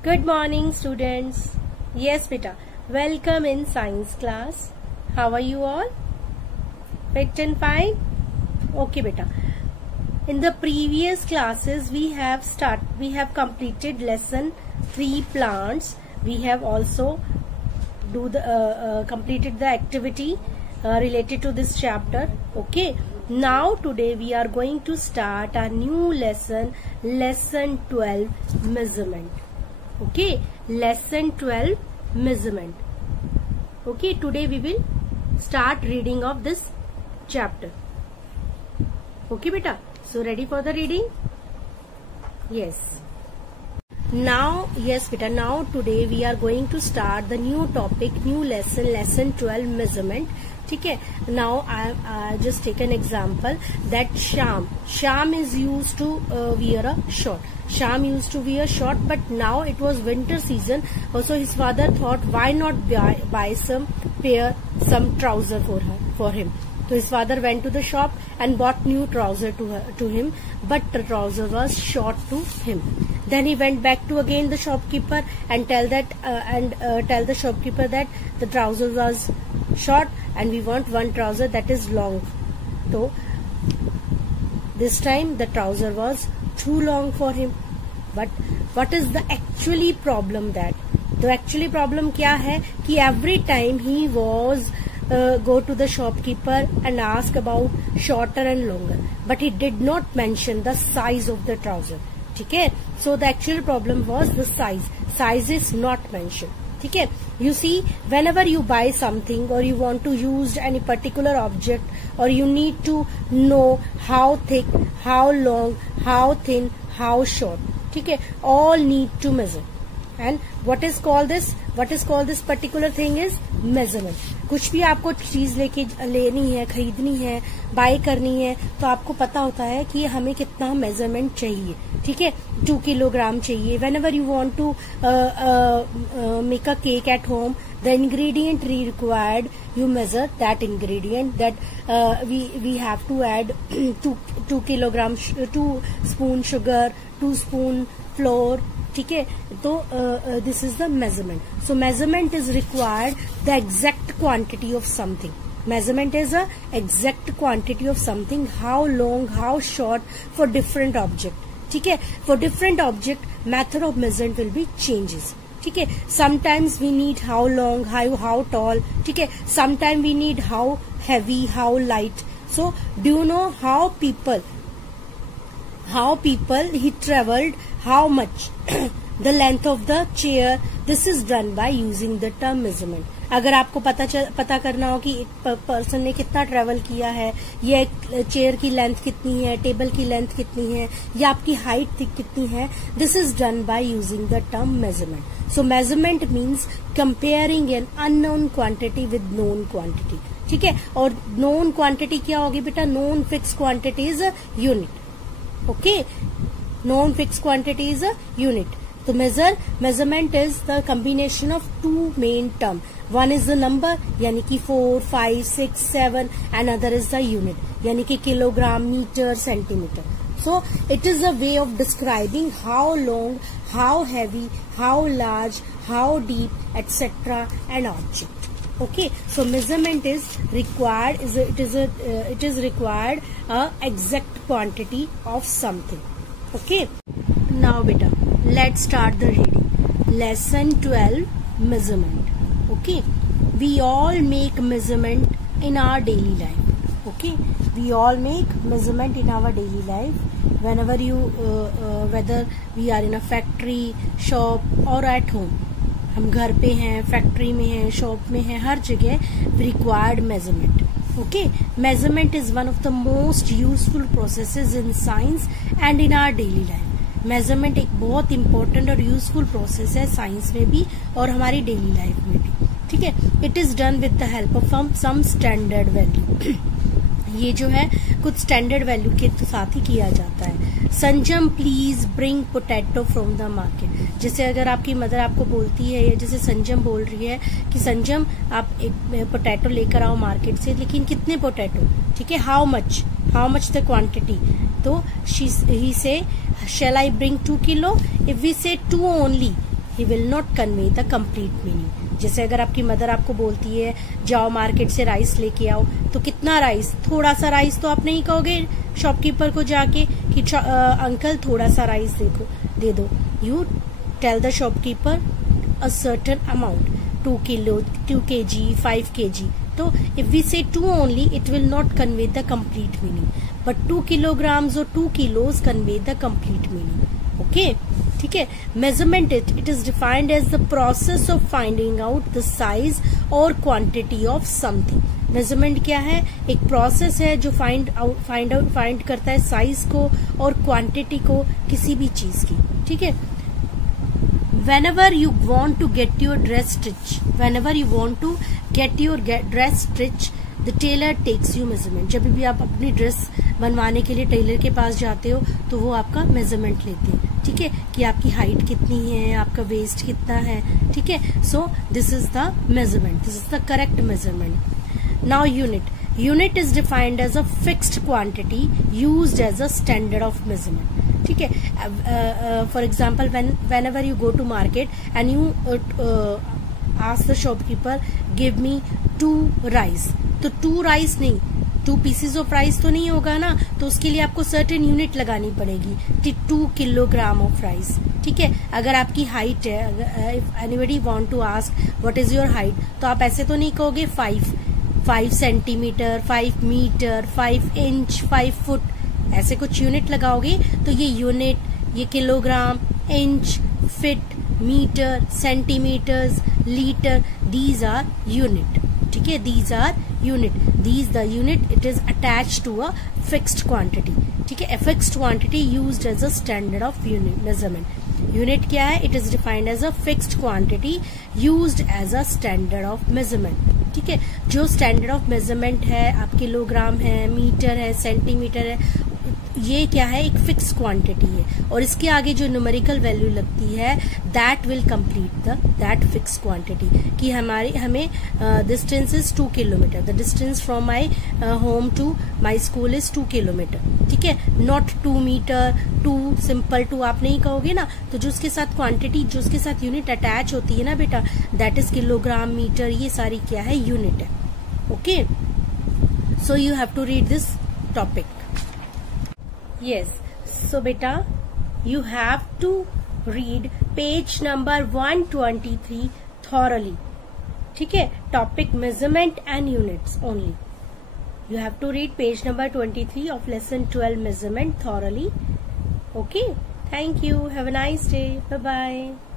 Good morning, students. Yes, beta. Welcome in science class. How are you all? Fit and fine? Okay, beta. In the previous classes, we have completed lesson 3 plants. We have also completed the activity related to this chapter. Okay. Now today we are going to start a new lesson, lesson 12, measurement. Okay, lesson 12, measurement. Okay, today we will start reading of this chapter. Okay, beta. So ready for the reading? Yes. Now, yes, beta. Now today we are going to start the new topic, new lesson, lesson 12, measurement. Okay. Now I just take an example that Sham is used to wear a short. Sham used to wear short, but now it was winter season. Also, his father thought, why not buy some trouser for him. So his father went to the shop and bought new trouser to him, but the trouser was short to him. Then he went back to again the shopkeeper and tell the shopkeeper that the trouser was short and we want one trouser that is long. So this time the trouser was too long for him. But what is the actually problem that? The actually problem क्या है कि every time he was go to the shopkeeper and ask about shorter and longer, but he did not mention the size of the trouser. ठीक है? So the actual problem was the size. Size is not mentioned. ठीक है? You see, whenever you buy something or you want to use any particular object, or you need to know how thick, how long, how thin, how short. ठीक है? All need to measure. And what is called this particular thing is measurement. कुछ भी आपको चीज लेनी है, खरीदनी है, बाय करनी है, तो आपको पता होता है कि हमें कितना मेजरमेंट चाहिए. ठीक है? 2 किलोग्राम चाहिए. Whenever you want to make a cake at home, the ingredient required, you measure that ingredient that we have to add 2 kilogram, 2 spoon sugar, 2 spoon flour. ठीक है? तो this is the measurement. So measurement is required the exact quantity of something. Measurement is a exact quantity of something, how long, how short for different object. ठीक है? For different object, method of measurement will be changes. ठीक है? Sometimes we need how long, how tall. ठीक है? Sometimes we need how heavy, how light. So do you know how people he traveled, how much the length of the chair? This is done by using the term measurement. अगर आपको पता करना हो कि एक person ने कितना travel किया है, ये चेयर की लेंथ कितनी है, टेबल की लेंथ कितनी है, या आपकी हाइट कितनी है, this is done by using the term measurement. So measurement means comparing an unknown quantity with known quantity. ठीक है? और नोन क्वांटिटी क्या होगी बेटा? Known fix quantity is a unit. Okay, known fixed quantity is a unit. So measurement is the combination of two main terms. One is the number, यानी कि 4, 5, 6, 7, and other is the unit, यानी कि kilogram, meter, centimeter. So it is a way of describing how long, how heavy, how large, how deep, etc. an object. Okay, so measurement is required. It is required a exact quantity of something. Okay. Now, beta, let's start the reading. Lesson 12, measurement. Okay, we all make measurement in our daily life. Okay, we all make measurement in our daily life. Whenever whether we are in a factory, shop, or at home. हम घर पे हैं, factory में हैं, shop में हैं, हर जगह required measurement. Okay, measurement is one of the most useful processes in science and in our daily life. Measurement एक बहुत इंपॉर्टेंट और यूजफुल प्रोसेस है साइंस में भी और हमारी डेली लाइफ में भी. ठीक है? It is done with the help of some standard value. ये जो है कुछ स्टैंडर्ड वैल्यू के साथ ही किया जाता है. Sanjam please bring potato from the market. जैसे अगर आपकी मदर आपको बोलती है, या जैसे संजम बोल रही है कि संजम आप एक पोटैटो लेकर आओ मार्केट से, लेकिन कितने पोटैटो? ठीक है? How much the quantity. तो ही से shall I bring 2 kilo? If we say 2 only, he will not convey the complete meaning. जैसे अगर आपकी मदर आपको बोलती है जाओ मार्केट से राइस लेके आओ, तो कितना राइस, थोड़ा सा राइस तो आप नहीं कहोगे शॉपकीपर को जाके कि अंकल थोड़ा सा राइस दे दो. You tell the shopkeeper a certain amount, 2 kg, 5 kg. So if we say 2 only, it will not convey the complete meaning. But 2 kilograms or 2 kilos convey the complete meaning. Okay? ठीक है. Measurement it is defined as the process of finding out the size or quantity of something. Measurement क्या है? एक process है जो find करता है size को और quantity को किसी भी चीज की. ठीक है. Whenever you want to get your dress stitched, the tailor takes you measurement. जब भी आप अपनी ड्रेस बनवाने के लिए टेलर के पास जाते हो तो वो आपका मेजरमेंट लेते हैं. ठीक है, कि आपकी हाइट कितनी है, आपका वेस्ट कितना है. ठीक है, so this is the measurement, this is the correct measurement. Now unit is defined as a fixed quantity used as a standard of measurement. ठीक है, for example whenever you go to market and you ask the shopkeeper give me 2 rice, तो 2 rice नहीं, 2 pieces of rice तो नहीं होगा ना, तो उसके लिए आपको सर्टेन यूनिट लगानी पड़ेगी, 2 किलोग्राम ऑफ राइस. ठीक है, अगर आपकी हाइट है, if anybody want to ask what is your height, तो आप ऐसे तो नहीं कहोगे 5 सेंटीमीटर, 5 मीटर, 5 इंच, 5 फुट, ऐसे कुछ यूनिट लगाओगे तो ये यूनिट, ये kilogram, inch, feet, metre, centimetres, litre, these are unit. ठीक है, these are unit. These the unit it is attached to a fixed quantity. ठीक है, fixed quantity used as a standard of unit measurement. Unit क्या है? It is defined as a fixed quantity used as a standard of measurement. ठीक है, जो standard of measurement है, आप kilogram है, मीटर है, सेंटीमीटर है, ये क्या है? एक फिक्स क्वांटिटी है, और इसके आगे जो न्यूमेरिकल वैल्यू लगती है that will complete that fix quantity. कि हमें distance is 2 kilometre, the distance from my home to my school is 2 kilometre. ठीक है, नॉट 2 मीटर, 2 सिंपल 2 आप नहीं कहोगे ना, तो जो उसके साथ क्वांटिटी, जो उसके साथ यूनिट अटैच होती है ना बेटा, दैट इज किलोग्राम, मीटर, ये सारी क्या है? यूनिट है. Okay, so you have to read this topic. Yes, so beta, you have to read page number 123 thoroughly. ठीक है, topic measurement and units only. You have to read page number 23 of lesson 12 measurement thoroughly. Okay, thank you. Have a nice day. Bye bye.